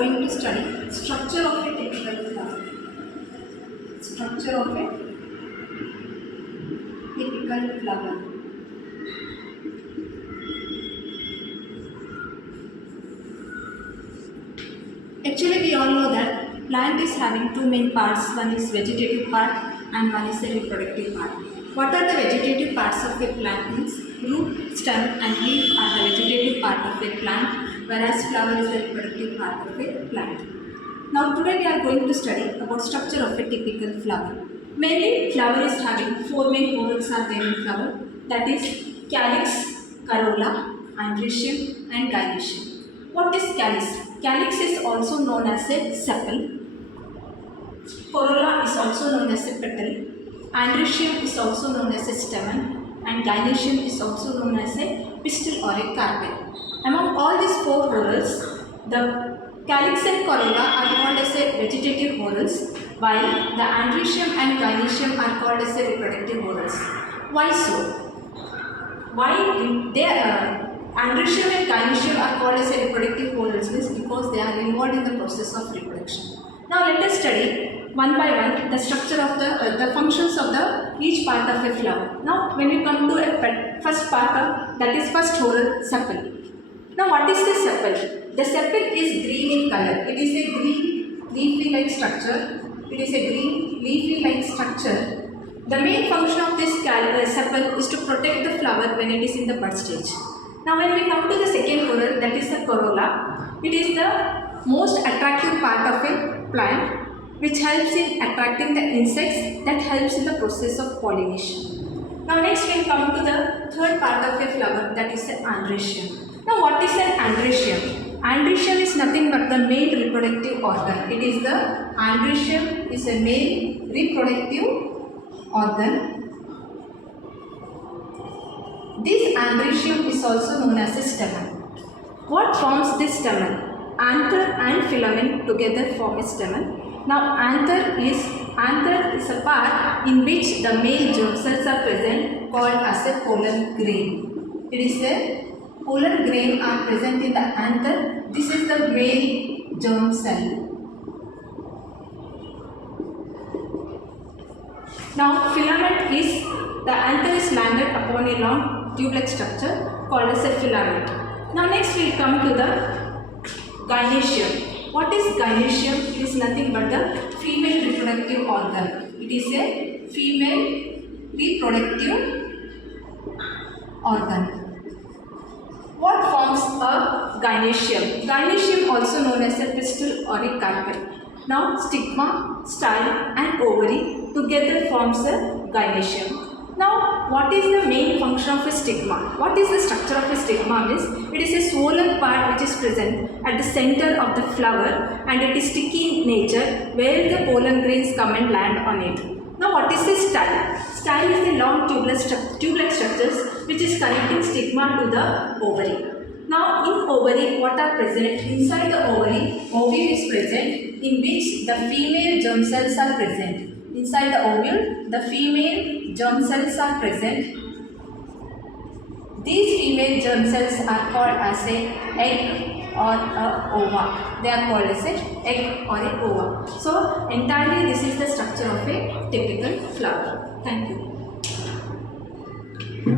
going to study structure of a typical flower. Structure of a typical flower. Actually, we all know that plant is having two main parts. One is vegetative part and one is the reproductive part. What are the vegetative parts of a plant? Means root, stem and leaf are the vegetative part of a plant, whereas flower is the reproductive part of a plant. Now today we are going to study about structure of a typical flower. Mainly flower is having four main whorls are there in flower, that is calyx, corolla, androecium and gynoecium. What is calyx? Calyx is also known as a sepal. Corolla is also known as a petal. Androecium is also known as a stamen, and gynoecium is also known as a pistil or a carpel. Among all these four whorls, the calyx and corolla are called as a vegetative whorls, while the androecium and gynoecium are called as a reproductive whorls. Why so? Why androecium and gynoecium are called as a reproductive whorls? Means because they are involved in the process of reproduction. Now let us study one by one the structure of the functions of each part of a flower. Now when we come to a first part of, that is first whorl, sepal. Now what is the sepal? The sepal is green in color. It is a green leafy like structure. It is a green leafy like structure. The main function of this sepal is to protect the flower when it is in the bud stage. Now when we come to the second whorl, that is the corolla. It is the most attractive part of a plant, which helps in attracting the insects that helps in the process of pollination. Now next we come to the third part of a flower, that is the androecium. Now what is an androecium? Androecium is nothing but the male reproductive organ. It is the androecium is a male reproductive organ. This androecium is also known as a stamen. What forms this stamen? Anther and filament together form a stamen. Now anther is a part in which the male germ cells are present, called as a pollen grain. It is a pollen grain are present in the anther. This is the male germ cell. Now filament is, the anther is landed upon a long tube-like structure called as a filament. Now next we come to the gynoecium. What is gynoecium? It is nothing but the female reproductive organ. It is a female reproductive organ. What forms a gynoecium? Gynoecium also known as a pistil or a carpel. Now stigma, style and ovary together forms a gynoecium. Now what is the main function of a stigma? What is the structure of a stigma? Means it is a swollen part which is present at the center of the flower, and it is sticky in nature where the pollen grains come and land on it. Now what is the style? Style is the long tube-like structures which is connecting stigma to the ovary. Now in ovary, what are present? Inside the ovary, ovule is present in which the female germ cells are present. Inside the ovule, the female germ cells are present. These female germ cells are called as a egg or a ova. They are called as a egg or a ova. So entirely this is the structure of a typical flower. Thank you.